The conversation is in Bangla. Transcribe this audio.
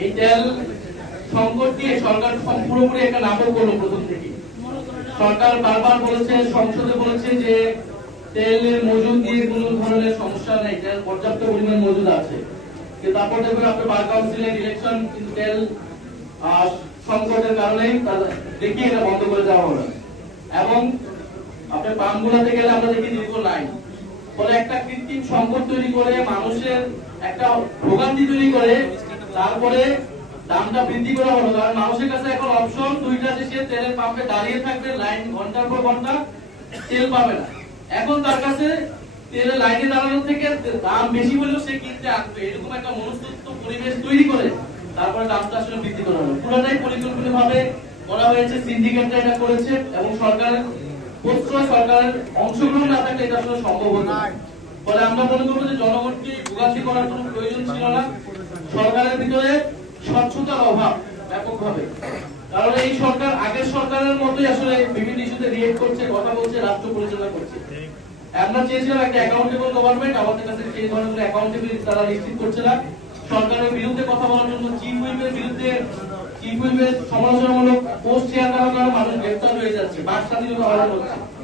এই তেল সংকট দিয়ে সরকার পুরোপুরি একটা নাটক করলো প্রথম থেকে। সরকার বারবার বলেছে, সংসদে বলেছে যে তেলের মজুদ দিয়ে কোনো ধরনের সমস্যা নেই, তেল পর্যাপ্ত পরিমাণ মজুদ আছে। কিন্তু তারপর দেখবেন আপনার বার কাউন্সিলের ইলেকশন, কিন্তু তেল সংকটের কারণেই দেখিয়ে এটা বন্ধ করে দেওয়া হলো। এবং আপনার পাম্পগুলোতে গেলে আমরা দেখি দীর্ঘ লাইন, ফলে একটা কৃত্রিম সংকট তৈরি করে মানুষের একটা ভোগান্তি তৈরি করে তারপরে দামটা বৃদ্ধি করা হলো। কারণ মানুষের কাছে এখন অপশন দুইটা, যে সে তেলের পাম্পে দাঁড়িয়ে থাকবে লাইন ঘন্টার পর ঘন্টা, তেল পাবে না। এখন তার কাছে তেলের লাইনে দাঁড়ানোর থেকে দাম বেশি হলেও সে কিনতে আসবে, এরকম একটা মনস্তত্ত্ব পরিবেশ তৈরি করে তারপরে দামটা আসলে বৃদ্ধি করা হলো। পুরোটাই পরিকল্পিত ভাবে করা হয়েছে, সিন্ডিকেটরা এটা করেছে এবং সরকারের প্রশ্রয়, সরকারের অংশগ্রহণ না থাকলে এটা আসলে সম্ভব হতো না। ফলে আমরা মনে করবো যে জনগণকে ভোগান্তি করার কোনো প্রয়োজন ছিল না। সরকারের ভিতরে স্বচ্ছতার অভাব ব্যাপকভাবে, কারণ এই সরকার আগের সরকারের মতোই আসলে বিভিন্ন ইস্যুতে রিয়েক্ট করছে, কথা বলছে, রাষ্ট্র পরিচালনা করছে। আমরা চেয়েছিলাম একটা অ্যাকাউন্টেবল গভর্নমেন্ট, আমাদের কাছে সেই ধরনের অ্যাকাউন্টেবিলিটি তারা নিশ্চিত করছে না। সরকারের বিরুদ্ধে কথা বলার জন্য চিফ হুইপের বিরুদ্ধে, চিফ হুইপের সমালোচনামূলক পোস্ট শেয়ার করার কারণে মানুষ গ্রেফতার হয়ে যাচ্ছে, বাক স্বাধীনতা হরণ হচ্ছে।